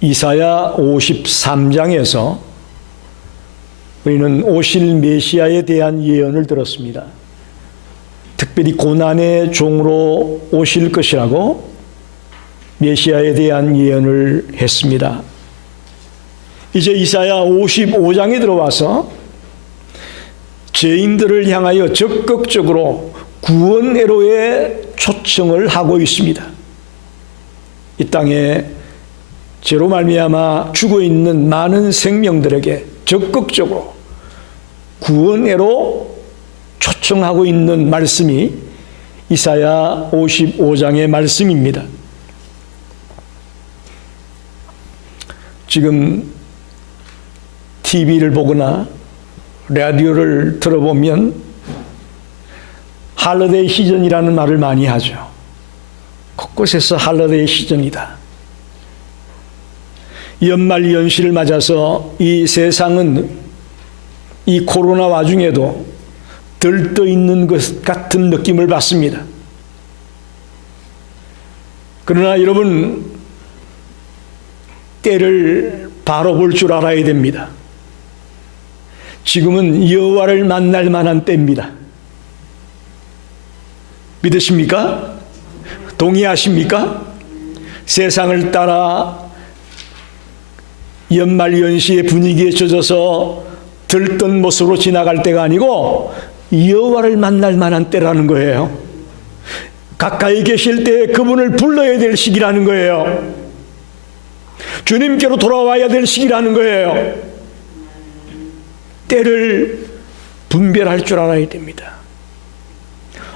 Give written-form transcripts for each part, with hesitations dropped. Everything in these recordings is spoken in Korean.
이사야 53장에서 우리는 오실 메시아에 대한 예언을 들었습니다. 특별히 고난의 종으로 오실 것이라고 메시아에 대한 예언을 했습니다. 이제 이사야 55장에 들어와서 죄인들을 향하여 적극적으로 구원회로에 초청을 하고 있습니다. 이 땅에 죄로 말미암아 죽어있는 많은 생명들에게 적극적으로 구원회로 초청하고 있는 말씀이 이사야 55장의 말씀입니다. 지금 TV를 보거나 라디오를 들어보면 할러데이 시즌이라는 말을 많이 하죠. 곳곳에서 할러데이 시즌이다. 연말 연시를 맞아서 이 세상은 이 코로나 와중에도 들떠 있는 것 같은 느낌을 받습니다. 그러나 여러분, 때를 바로 볼 줄 알아야 됩니다. 지금은 여호와를 만날 만한 때입니다. 믿으십니까? 동의하십니까? 세상을 따라 연말연시의 분위기에 젖어서 들뜬 모습으로 지나갈 때가 아니고 여호와를 만날 만한 때라는 거예요. 가까이 계실 때 그분을 불러야 될 시기라는 거예요. 주님께로 돌아와야 될 시기라는 거예요. 때를 분별할 줄 알아야 됩니다.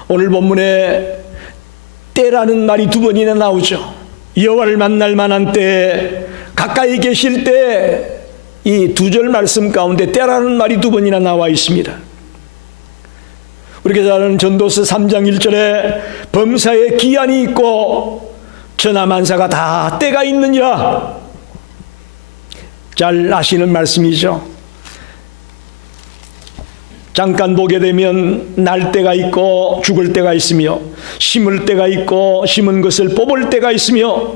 오늘 본문에 때라는 말이 2번이나 나오죠. 여호와를 만날 만한 때, 가까이 계실 때, 이 2절 말씀 가운데 때라는 말이 2번이나 나와 있습니다. 우리가 잘 아는 전도서 3장 1절에 범사에 기한이 있고 천하만사가 다 때가 있느니라. 잘 아시는 말씀이죠. 잠깐 보게 되면 날 때가 있고 죽을 때가 있으며, 심을 때가 있고 심은 것을 뽑을 때가 있으며,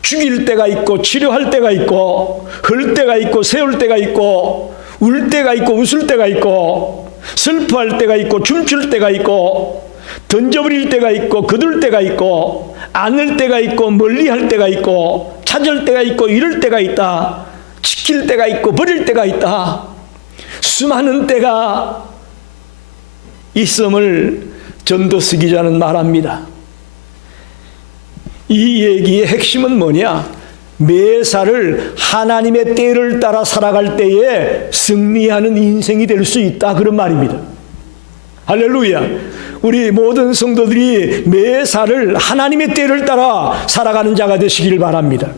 죽일 때가 있고 치료할 때가 있고, 흘 때가 있고 세울 때가 있고, 울 때가 있고 웃을 때가 있고, 슬퍼할 때가 있고 춤출 때가 있고, 던져버릴 때가 있고 거둘 때가 있고, 안을 때가 있고 멀리할 때가 있고, 찾을 때가 있고 잃을 때가 있다. 지킬 때가 있고 버릴 때가 있다. 수많은 때가 있음을 전도서 기자는 말합니다. 이 얘기의 핵심은 뭐냐? 매사를 하나님의 때를 따라 살아갈 때에 승리하는 인생이 될 수 있다, 그런 말입니다. 할렐루야. 우리 모든 성도들이 매사를 하나님의 때를 따라 살아가는 자가 되시기를 바랍니다.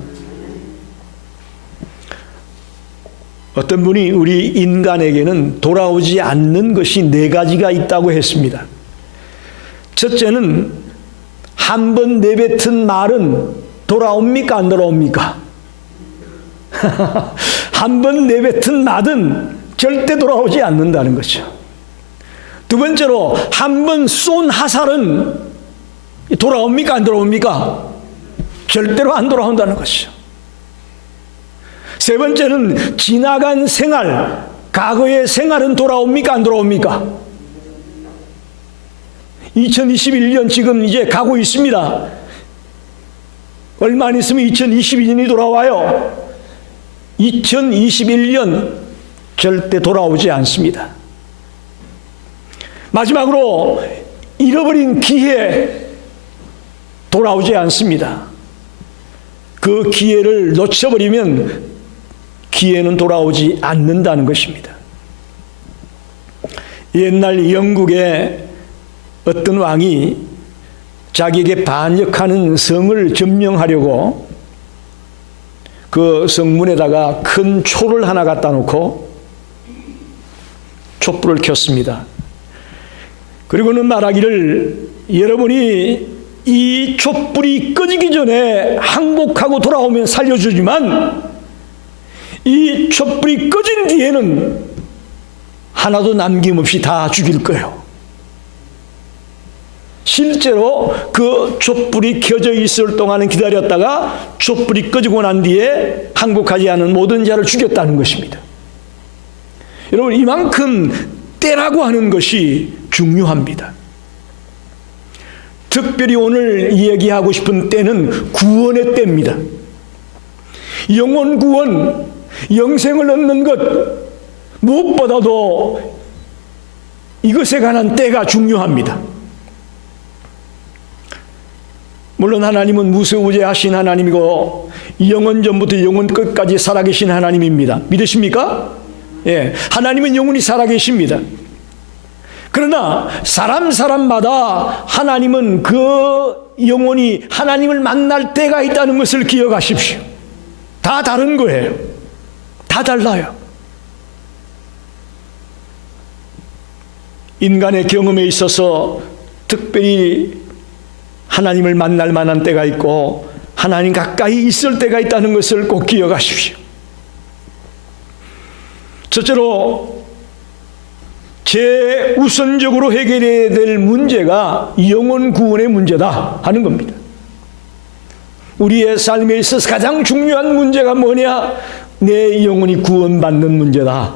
어떤 분이 우리 인간에게는 돌아오지 않는 것이 4가지가 있다고 했습니다. 첫째는 한 번 내뱉은 말은 돌아옵니까? 안 돌아옵니까? 한 번 내뱉은 말은 절대 돌아오지 않는다는 거죠. 2번째로 한 번 쏜 화살은 돌아옵니까? 안 돌아옵니까? 절대로 안 돌아온다는 것이죠. 3번째는 지나간 생활, 과거의 생활은 돌아옵니까? 안 돌아옵니까? 2021년 지금 이제 가고 있습니다. 얼마 안 있으면 2022년이 돌아와요. 2021년 절대 돌아오지 않습니다. 마지막으로 잃어버린 기회 돌아오지 않습니다. 그 기회를 놓쳐버리면 기회는 돌아오지 않는다는 것입니다. 옛날 영국의 어떤 왕이 자기에게 반역하는 성을 점령하려고 그 성문에다가 큰 초를 하나 갖다 놓고 촛불을 켰습니다. 그리고는 말하기를, 여러분이 이 촛불이 꺼지기 전에 항복하고 돌아오면 살려주지만 이 촛불이 꺼진 뒤에는 하나도 남김없이 다 죽일 거예요. 실제로 그 촛불이 켜져 있을 동안은 기다렸다가 촛불이 꺼지고 난 뒤에 항복하지 않은 모든 자를 죽였다는 것입니다. 여러분, 이만큼 때라고 하는 것이 중요합니다. 특별히 오늘 이야기하고 싶은 때는 구원의 때입니다. 영혼 구원, 영생을 얻는 것, 무엇보다도 이것에 관한 때가 중요합니다. 물론 하나님은 무소부재하신 하나님이고 영원 전부터 영원 끝까지 살아계신 하나님입니다. 믿으십니까? 예, 하나님은 영원히 살아계십니다. 그러나 사람마다 하나님은 그 영혼이 하나님을 만날 때가 있다는 것을 기억하십시오. 다 다른 거예요. 다 달라요. 인간의 경험에 있어서 특별히 하나님을 만날 만한 때가 있고 하나님 가까이 있을 때가 있다는 것을 꼭 기억하십시오. 첫째로 제우선적으로 해결해야 될 문제가 영혼 구원의 문제다 하는 겁니다. 우리의 삶에 있어서 가장 중요한 문제가 뭐냐? 내 영혼이 구원받는 문제다.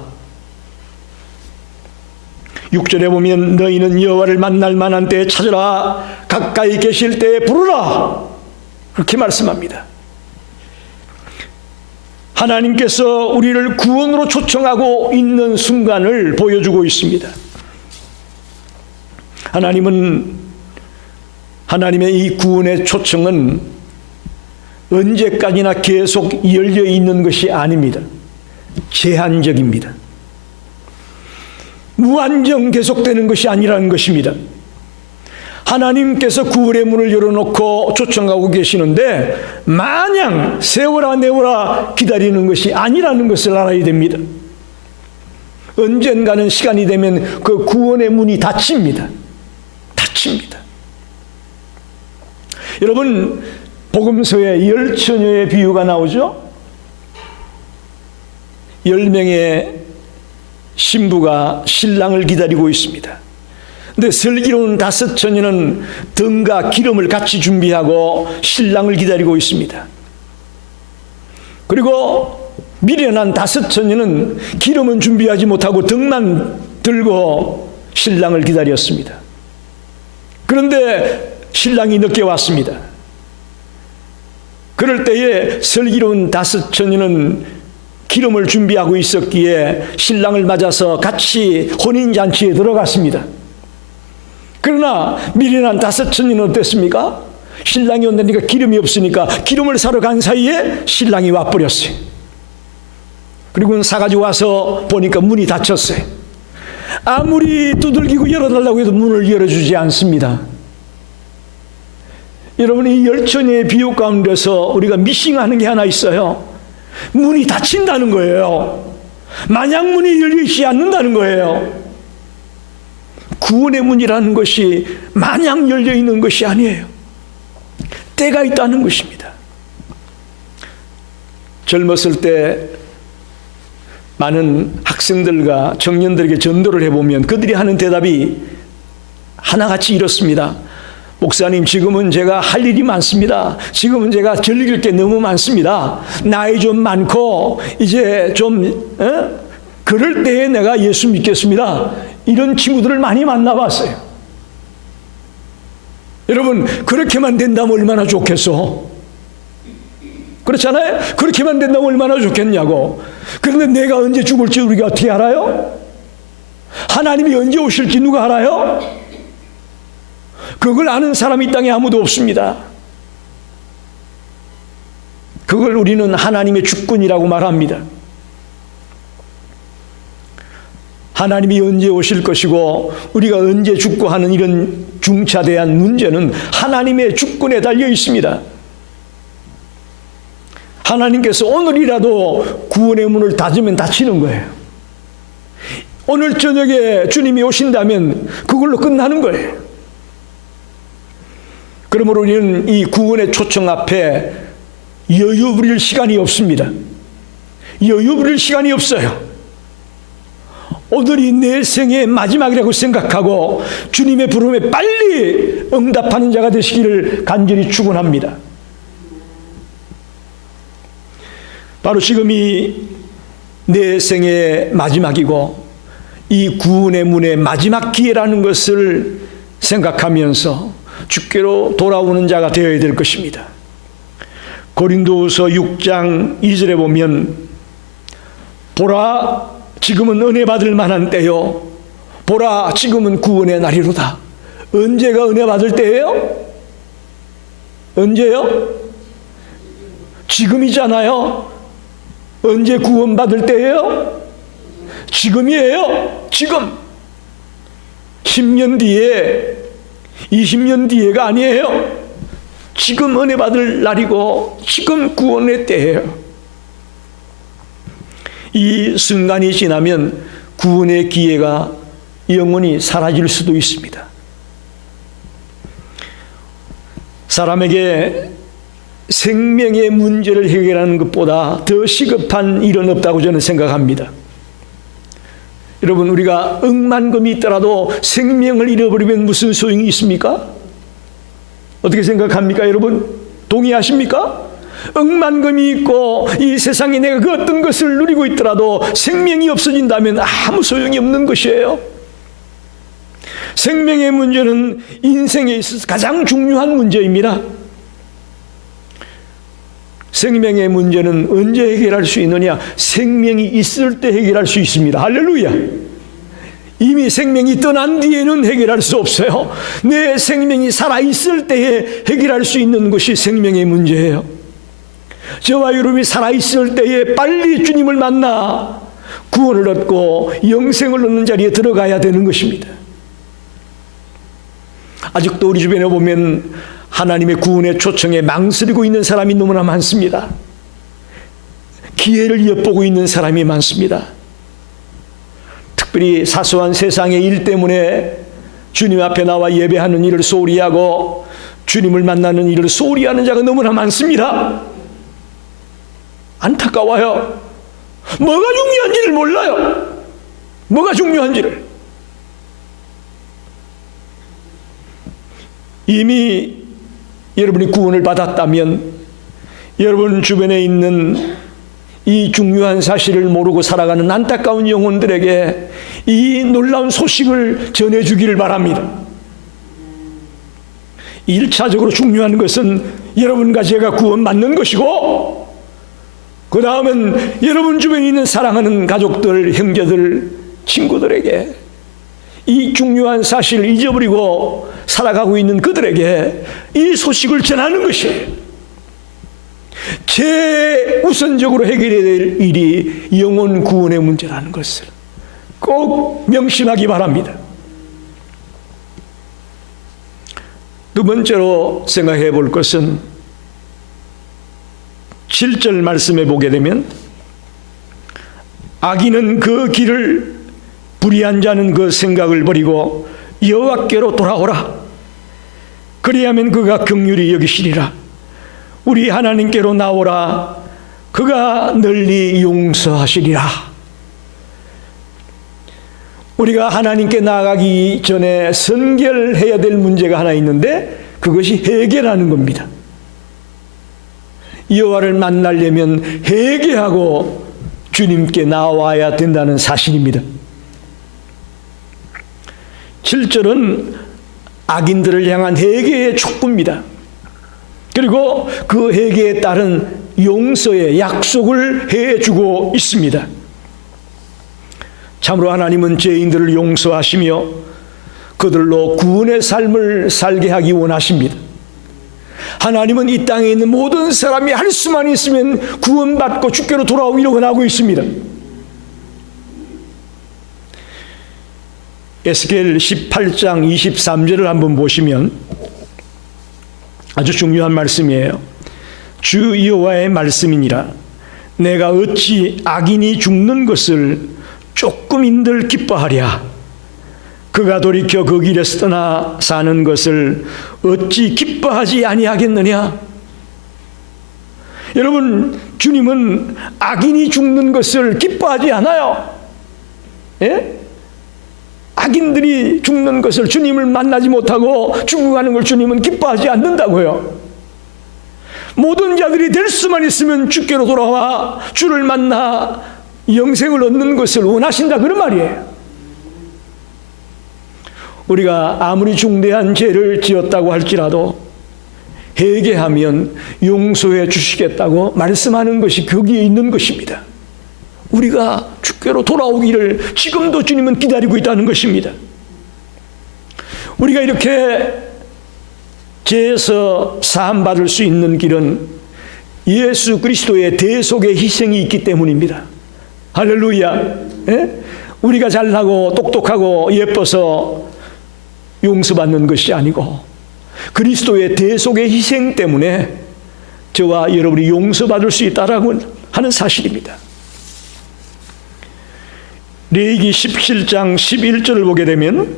6절에 보면 너희는 여호와를 만날 만한 때에 찾으라, 가까이 계실 때에 부르라, 그렇게 말씀합니다. 하나님께서 우리를 구원으로 초청하고 있는 순간을 보여주고 있습니다. 하나님의 이 구원의 초청은 언제까지나 계속 열려 있는 것이 아닙니다. 제한적입니다. 무한정 계속되는 것이 아니라는 것입니다. 하나님께서 구원의 문을 열어놓고 초청하고 계시는데 마냥 세워라 내워라 기다리는 것이 아니라는 것을 알아야 됩니다. 언젠가는 시간이 되면 그 구원의 문이 닫힙니다. 닫힙니다. 여러분, 복음서에 10처녀의 비유가 나오죠? 10명의 신부가 신랑을 기다리고 있습니다. 근데 슬기로운 5처녀는 등과 기름을 같이 준비하고 신랑을 기다리고 있습니다. 그리고 미련한 5처녀는 기름은 준비하지 못하고 등만 들고 신랑을 기다렸습니다. 그런데 신랑이 늦게 왔습니다. 그럴 때에 슬기로운 5처녀는 기름을 준비하고 있었기에 신랑을 맞아서 같이 혼인잔치에 들어갔습니다. 그러나 미련한 5처녀는 어땠습니까? 신랑이 온다니까 기름이 없으니까 기름을 사러 간 사이에 신랑이 와버렸어요. 그리고 사가지고 와서 보니까 문이 닫혔어요. 아무리 두들기고 열어달라고 해도 문을 열어주지 않습니다. 여러분, 이 10처녀의 비유 가운데서 우리가 미싱하는 게 하나 있어요. 문이 닫힌다는 거예요. 마냥 문이 열리지 않는다는 거예요. 구원의 문이라는 것이 마냥 열려 있는 것이 아니에요. 때가 있다는 것입니다. 젊었을 때 많은 학생들과 청년들에게 전도를 해보면 그들이 하는 대답이 하나같이 이렇습니다. 목사님, 지금은 제가 할 일이 많습니다. 지금은 제가 즐길 게 너무 많습니다. 나이 좀 많고 이제 좀 그럴 때에 내가 예수 믿겠습니다. 이런 친구들을 많이 만나봤어요. 여러분, 그렇게만 된다면 얼마나 좋겠어? 그렇잖아요? 그렇게만 된다면 얼마나 좋겠냐고. 그런데 내가 언제 죽을지 우리가 어떻게 알아요? 하나님이 언제 오실지 누가 알아요? 그걸 아는 사람이 이 땅에 아무도 없습니다. 그걸 우리는 하나님의 주권이라고 말합니다. 하나님이 언제 오실 것이고 우리가 언제 죽고 하는 이런 중차대한 문제는 하나님의 주권에 달려 있습니다. 하나님께서 오늘이라도 구원의 문을 닫으면 닫히는 거예요. 오늘 저녁에 주님이 오신다면 그걸로 끝나는 거예요. 그러므로 우리는 이 구원의 초청 앞에 여유 부릴 시간이 없습니다. 여유 부릴 시간이 없어요. 오늘이 내 생의 마지막이라고 생각하고 주님의 부름에 빨리 응답하는 자가 되시기를 간절히 축원합니다. 바로 지금이 내 생의 마지막이고 이 구원의 문의 마지막 기회라는 것을 생각하면서 주께로 돌아오는 자가 되어야 될 것입니다. 고린도후서 6장 2절에 보면 보라 지금은 은혜 받을 만한 때요 보라 지금은 구원의 날이로다. 언제가 은혜 받을 때예요? 언제요? 지금이잖아요. 언제 구원 받을 때예요? 지금이에요. 지금 10년 뒤에 20년 뒤에가 아니에요. 지금 은혜 받을 날이고 지금 구원의 때예요. 이 순간이 지나면 구원의 기회가 영원히 사라질 수도 있습니다. 사람에게 생명의 문제를 해결하는 것보다 더 시급한 일은 없다고 저는 생각합니다. 여러분, 우리가 억만금이 있더라도 생명을 잃어버리면 무슨 소용이 있습니까? 어떻게 생각합니까, 여러분? 동의하십니까? 억만금이 있고 이 세상에 내가 그 어떤 것을 누리고 있더라도 생명이 없어진다면 아무 소용이 없는 것이에요. 생명의 문제는 인생에 있어서 가장 중요한 문제입니다. 생명의 문제는 언제 해결할 수 있느냐? 생명이 있을 때 해결할 수 있습니다. 할렐루야. 이미 생명이 떠난 뒤에는 해결할 수 없어요. 내 생명이 살아있을 때에 해결할 수 있는 것이 생명의 문제예요. 저와 여러분이 살아있을 때에 빨리 주님을 만나 구원을 얻고 영생을 얻는 자리에 들어가야 되는 것입니다. 아직도 우리 주변에 보면 하나님의 구원의 초청에 망설이고 있는 사람이 너무나 많습니다. 기회를 엿보고 있는 사람이 많습니다. 특별히 사소한 세상의 일 때문에 주님 앞에 나와 예배하는 일을 소홀히 하고 주님을 만나는 일을 소홀히 하는 자가 너무나 많습니다. 안타까워요. 뭐가 중요한지를 몰라요. 뭐가 중요한지를. 이미 여러분이 구원을 받았다면 여러분 주변에 있는 이 중요한 사실을 모르고 살아가는 안타까운 영혼들에게 이 놀라운 소식을 전해주기를 바랍니다. 1차적으로 중요한 것은 여러분과 제가 구원받는 것이고, 그 다음은 여러분 주변에 있는 사랑하는 가족들, 형제들, 친구들에게 이 중요한 사실을 잊어버리고 살아가고 있는 그들에게 이 소식을 전하는 것이에요. 최우선적으로 해결해야 될 일이 영혼 구원의 문제라는 것을 꼭 명심하기 바랍니다. 두 번째로 생각해 볼 것은 7절 말씀에 보게 되면 악인은 그 길을 불의한 자는 그 생각을 버리고 여호와께로 돌아오라. 그리하면 그가 긍휼히 여기시리라. 우리 하나님께로 나오라. 그가 널리 용서하시리라. 우리가 하나님께 나아가기 전에 선결해야 될 문제가 하나 있는데 그것이 회개라는 겁니다. 여호와를 만나려면 회개하고 주님께 나와야 된다는 사실입니다. 7절은 악인들을 향한 회개의 촉구입니다. 그리고 그 회개에 따른 용서의 약속을 해주고 있습니다. 참으로 하나님은 죄인들을 용서하시며 그들로 구원의 삶을 살게 하기 원하십니다. 하나님은 이 땅에 있는 모든 사람이 할 수만 있으면 구원받고 주께로 돌아오기를 원하고 있습니다. 에스겔 18장 23절을 한번 보시면 아주 중요한 말씀이에요. 주 여호와의 말씀이니라. 내가 어찌 악인이 죽는 것을 조금인들 기뻐하랴. 그가 돌이켜 그 길에서 떠나 사는 것을 어찌 기뻐하지 아니하겠느냐. 여러분, 주님은 악인이 죽는 것을 기뻐하지 않아요. 예? 자기들이 죽는 것을, 주님을 만나지 못하고 죽어가는 걸 주님은 기뻐하지 않는다고요. 모든 자들이 될 수만 있으면 주께로 돌아와 주를 만나 영생을 얻는 것을 원하신다, 그런 말이에요. 우리가 아무리 중대한 죄를 지었다고 할지라도 회개하면 용서해 주시겠다고 말씀하는 것이 거기에 있는 것입니다. 우리가 주께로 돌아오기를 지금도 주님은 기다리고 있다는 것입니다. 우리가 이렇게 죄에서 사함받을 수 있는 길은 예수 그리스도의 대속의 희생이 있기 때문입니다. 할렐루야. 예? 우리가 잘나고 똑똑하고 예뻐서 용서받는 것이 아니고 그리스도의 대속의 희생 때문에 저와 여러분이 용서받을 수 있다라고 하는 사실입니다. 레위기 17장 11절을 보게 되면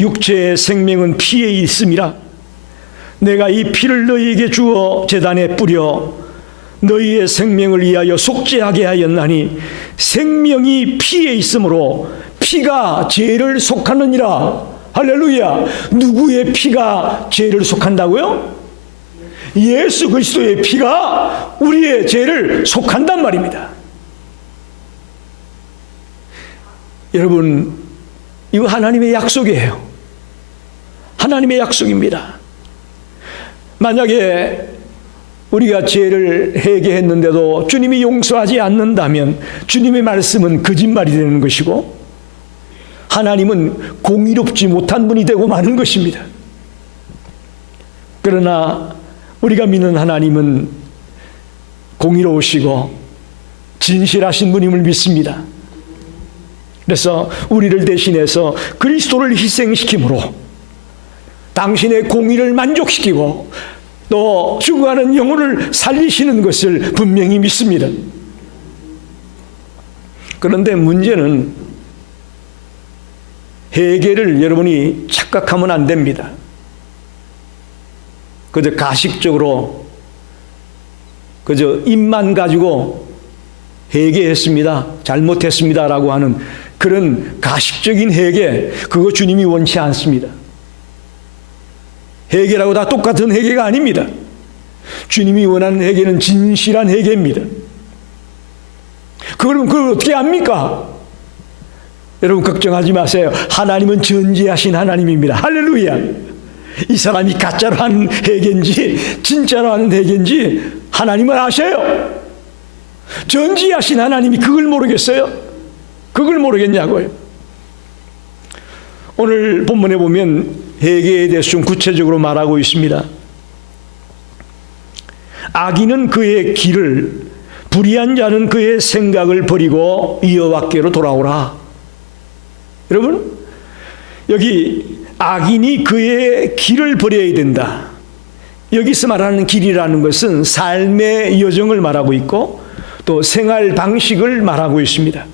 육체의 생명은 피에 있음이라 내가 이 피를 너희에게 주어 제단에 뿌려 너희의 생명을 위하여 속죄하게 하였나니 생명이 피에 있으므로 피가 죄를 속하느니라. 할렐루야. 누구의 피가 죄를 속한다고요? 예수 그리스도의 피가 우리의 죄를 속한단 말입니다. 여러분, 이거 하나님의 약속이에요. 하나님의 약속입니다. 만약에 우리가 죄를 회개했는데도 주님이 용서하지 않는다면 주님의 말씀은 거짓말이 되는 것이고 하나님은 공의롭지 못한 분이 되고 마는 것입니다. 그러나 우리가 믿는 하나님은 공의로우시고 진실하신 분임을 믿습니다. 그래서 우리를 대신해서 그리스도를 희생시킴으로 당신의 공의를 만족시키고 또 죽어가는 영혼을 살리시는 것을 분명히 믿습니다. 그런데 문제는 회개를 여러분이 착각하면 안 됩니다. 그저 가식적으로 그저 입만 가지고 회개했습니다, 잘못했습니다라고 하는 그런 가식적인 회개, 그거 주님이 원치 않습니다. 회개라고 다 똑같은 회개가 아닙니다. 주님이 원하는 회개는 진실한 회개입니다. 그걸 어떻게 합니까? 여러분 걱정하지 마세요. 하나님은 전지하신 하나님입니다. 할렐루야. 이 사람이 가짜로 하는 회개인지 진짜로 하는 회개인지 하나님은 아셔요. 전지하신 하나님이 그걸 모르겠어요? 그걸 모르겠냐고요. 오늘 본문에 보면 회개에 대해서 좀 구체적으로 말하고 있습니다. 악인은 그의 길을, 불의한 자는 그의 생각을 버리고 여호와께로 돌아오라. 여러분, 여기 악인이 그의 길을 버려야 된다. 여기서 말하는 길이라는 것은 삶의 여정을 말하고 있고 또 생활 방식을 말하고 있습니다.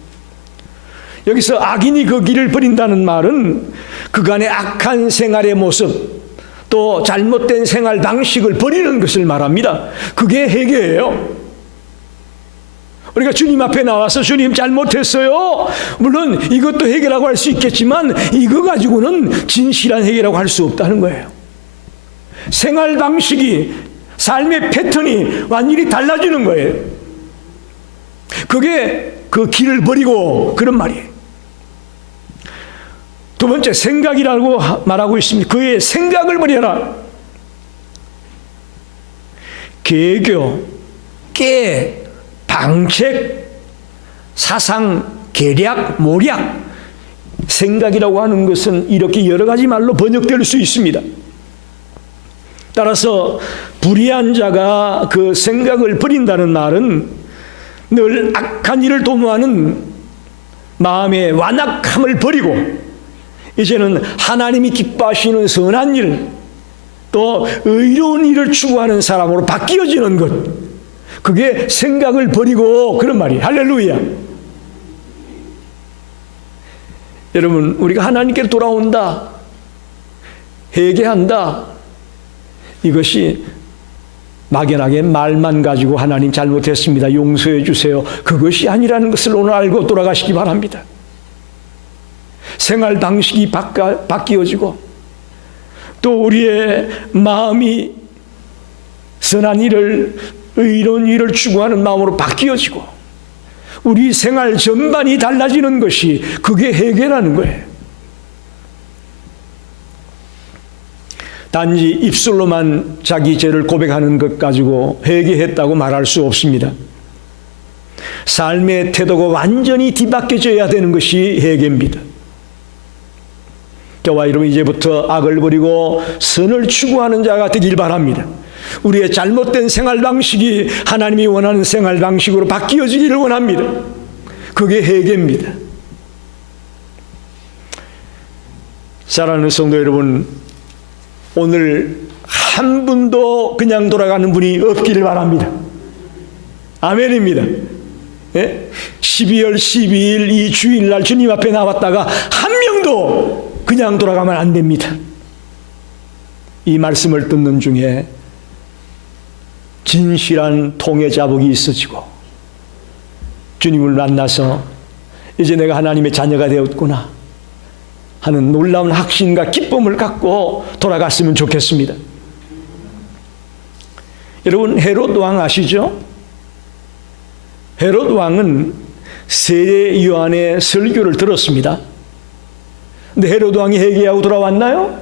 여기서 악인이 그 길을 버린다는 말은 그간의 악한 생활의 모습 또 잘못된 생활 방식을 버리는 것을 말합니다. 그게 회개예요. 우리가 주님 앞에 나와서 주님 잘못했어요. 물론 이것도 회개라고 할 수 있겠지만 이거 가지고는 진실한 회개라고 할 수 없다는 거예요. 생활 방식이, 삶의 패턴이 완전히 달라지는 거예요. 그게 그 길을 버리고 그런 말이에요. 두 번째, 생각이라고 말하고 있습니다. 그의 생각을 버려라. 계교, 깨, 방책, 사상, 계략, 모략. 생각이라고 하는 것은 이렇게 여러 가지 말로 번역될 수 있습니다. 따라서 불의한 자가 그 생각을 버린다는 말은 늘 악한 일을 도모하는 마음의 완악함을 버리고 이제는 하나님이 기뻐하시는 선한 일, 또 의로운 일을 추구하는 사람으로 바뀌어지는 것, 그게 생각을 버리고 그런 말이에요. 할렐루야. 여러분, 우리가 하나님께로 돌아온다, 회개한다, 이것이 막연하게 말만 가지고 하나님 잘못했습니다, 용서해 주세요, 그것이 아니라는 것을 오늘 알고 돌아가시기 바랍니다. 생활 방식이 바뀌어지고 또 우리의 마음이 선한 일을, 의로운 일을 추구하는 마음으로 바뀌어지고 우리 생활 전반이 달라지는 것이 그게 회개라는 거예요. 단지 입술로만 자기 죄를 고백하는 것 가지고 회개했다고 말할 수 없습니다. 삶의 태도가 완전히 뒤바뀌어져야 되는 것이 회개입니다. 저와 여러분 이제부터 악을 버리고 선을 추구하는 자가 되길 바랍니다. 우리의 잘못된 생활 방식이 하나님이 원하는 생활 방식으로 바뀌어지기를 원합니다. 그게 회개입니다. 사랑하는 성도 여러분, 오늘 한 분도 그냥 돌아가는 분이 없기를 바랍니다. 아멘입니다. 예? 12월 12일 이 주일날 주님 앞에 나왔다가 한 명도 그냥 돌아가면 안 됩니다. 이 말씀을 듣는 중에 진실한 통해 자복이 있어지고 주님을 만나서 이제 내가 하나님의 자녀가 되었구나 하는 놀라운 확신과 기쁨을 갖고 돌아갔으면 좋겠습니다. 여러분 헤롯 왕 아시죠? 헤롯 왕은 세례 요한의 설교를 들었습니다. 근데 헤롯 왕이 회개하고 돌아왔나요?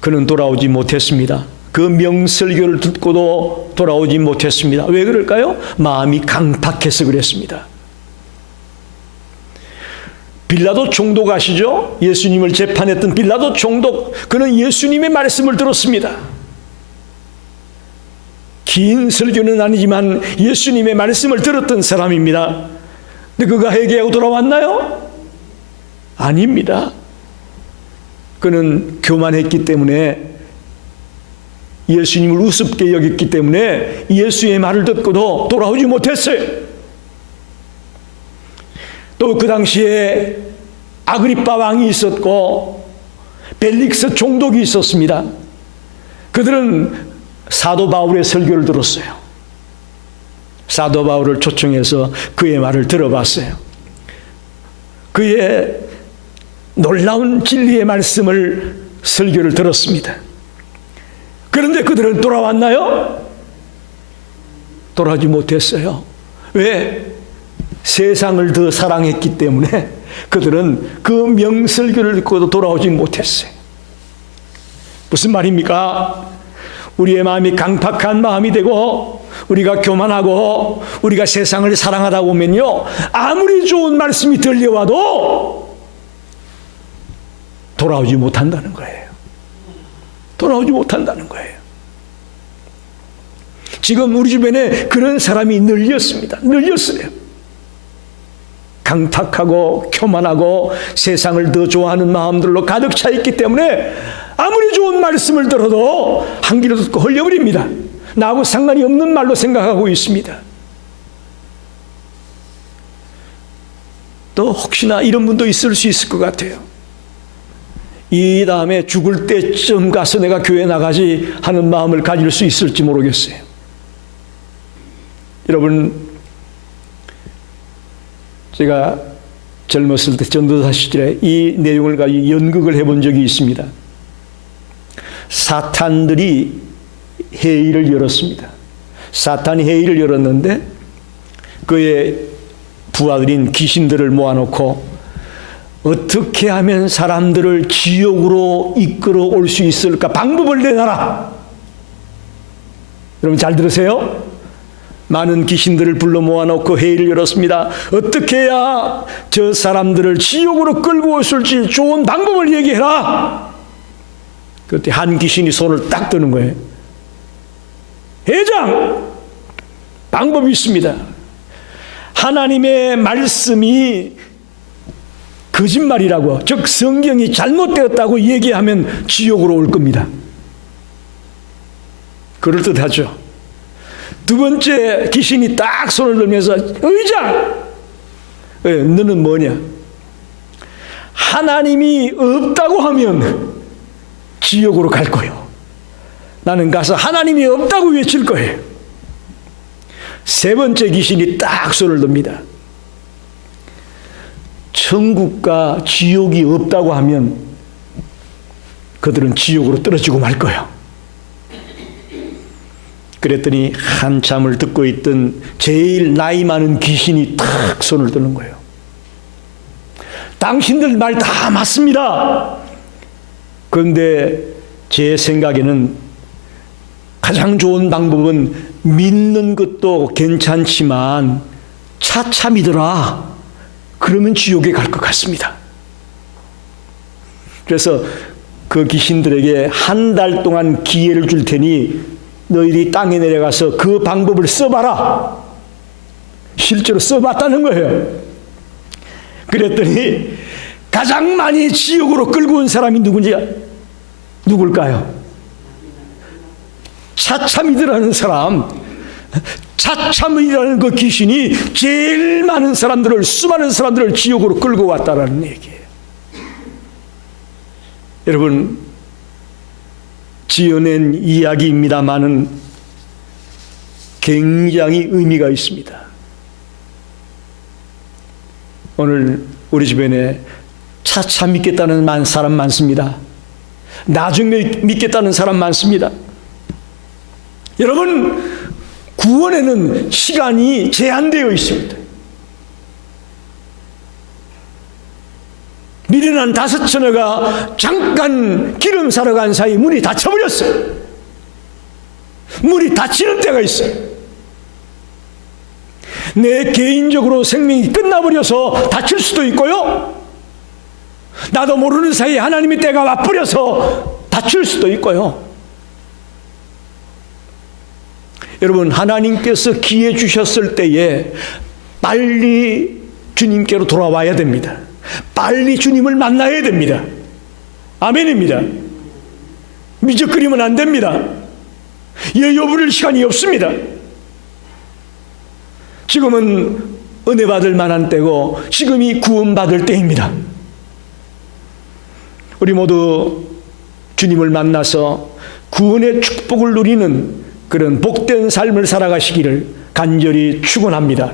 그는 돌아오지 못했습니다. 그 명설교를 듣고도 돌아오지 못했습니다. 왜 그럴까요? 마음이 강팍해서 그랬습니다. 빌라도 총독 아시죠? 예수님을 재판했던 빌라도 총독, 그는 예수님의 말씀을 들었습니다. 긴 설교는 아니지만 예수님의 말씀을 들었던 사람입니다. 근데 그가 회개하고 돌아왔나요? 아닙니다. 그는 교만했기 때문에, 예수님을 우습게 여겼기 때문에 예수의 말을 듣고도 돌아오지 못했어요. 또 그 당시에 아그리빠 왕이 있었고 벨릭스 총독이 있었습니다. 그들은 사도 바울의 설교를 들었어요. 사도 바울을 초청해서 그의 말을 들어봤어요. 그의 놀라운 진리의 말씀을, 설교를 들었습니다. 그런데 그들은 돌아왔나요? 돌아오지 못했어요. 왜? 세상을 더 사랑했기 때문에 그들은 그 명설교를 듣고도 돌아오지 못했어요. 무슨 말입니까? 우리의 마음이 강팍한 마음이 되고 우리가 교만하고 우리가 세상을 사랑하다 보면요, 아무리 좋은 말씀이 들려와도 돌아오지 못한다는 거예요. 돌아오지 못한다는 거예요. 지금 우리 주변에 그런 사람이 늘렸습니다. 늘렸어요. 강팍하고 교만하고 세상을 더 좋아하는 마음들로 가득 차 있기 때문에 아무리 좋은 말씀을 들어도 한 귀로 듣고 흘려버립니다. 나하고 상관이 없는 말로 생각하고 있습니다. 또 혹시나 이런 분도 있을 수 있을 것 같아요. 이 다음에 죽을 때쯤 가서 내가 교회 나가지 하는 마음을 가질 수 있을지 모르겠어요. 여러분, 제가 젊었을 때 전도사 시절에 이 내용을 가지고 연극을 해본 적이 있습니다. 사탄들이 회의를 열었습니다. 사탄이 회의를 열었는데 그의 부하들인 귀신들을 모아놓고 어떻게 하면 사람들을 지옥으로 이끌어 올 수 있을까 방법을 내놔라. 여러분 잘 들으세요. 많은 귀신들을 불러 모아놓고 회의를 열었습니다. 어떻게 해야 저 사람들을 지옥으로 끌고 올지 좋은 방법을 얘기해라. 그때 한 귀신이 손을 딱 드는 거예요. 회장, 방법이 있습니다. 하나님의 말씀이 거짓말이라고, 즉 성경이 잘못되었다고 얘기하면 지옥으로 올 겁니다. 그럴듯하죠. 두 번째 귀신이 딱 손을 들면서, 의장, 너는 뭐냐? 하나님이 없다고 하면 지옥으로 갈 거예요. 나는 가서 하나님이 없다고 외칠 거예요. 세 번째 귀신이 딱 손을 듭니다. 천국과 지옥이 없다고 하면 그들은 지옥으로 떨어지고 말 거야. 그랬더니 한참을 듣고 있던 제일 나이 많은 귀신이 탁 손을 드는 거예요. 당신들 말 다 맞습니다. 그런데 제 생각에는 가장 좋은 방법은 믿는 것도 괜찮지만 차차 믿어라. 그러면 지옥에 갈 것 같습니다. 그래서 그 귀신들에게 한 달 동안 기회를 줄 테니 너희들이 땅에 내려가서 그 방법을 써봐라. 실제로 써봤다는 거예요. 그랬더니 가장 많이 지옥으로 끌고 온 사람이 누굴까요? 차참이라는 사람, 차참이라는 그 귀신이 제일 많은 사람들을, 수많은 사람들을 지옥으로 끌고 왔다라는 얘기예요. 여러분, 지어낸 이야기입니다마는 굉장히 의미가 있습니다. 오늘 우리 주변에 차차 믿겠다는 사람 많습니다. 나중에 믿겠다는 사람 많습니다. 여러분, 구원에는 시간이 제한되어 있습니다. 미련한 5처녀가 잠깐 기름 사러 간 사이 문이 닫혀버렸어요. 문이 닫히는 때가 있어요. 내 개인적으로 생명이 끝나버려서 닫힐 수도 있고요. 나도 모르는 사이에 하나님의 때가 와버려서 닫힐 수도 있고요. 여러분, 하나님께서 기회 주셨을 때에 빨리 주님께로 돌아와야 됩니다. 빨리 주님을 만나야 됩니다. 아멘입니다. 미적거리면 안 됩니다. 여유 부릴 시간이 없습니다. 지금은 은혜 받을 만한 때고 지금이 구원받을 때입니다. 우리 모두 주님을 만나서 구원의 축복을 누리는 그런 복된 삶을 살아가시기를 간절히 축원합니다.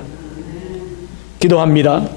기도합니다.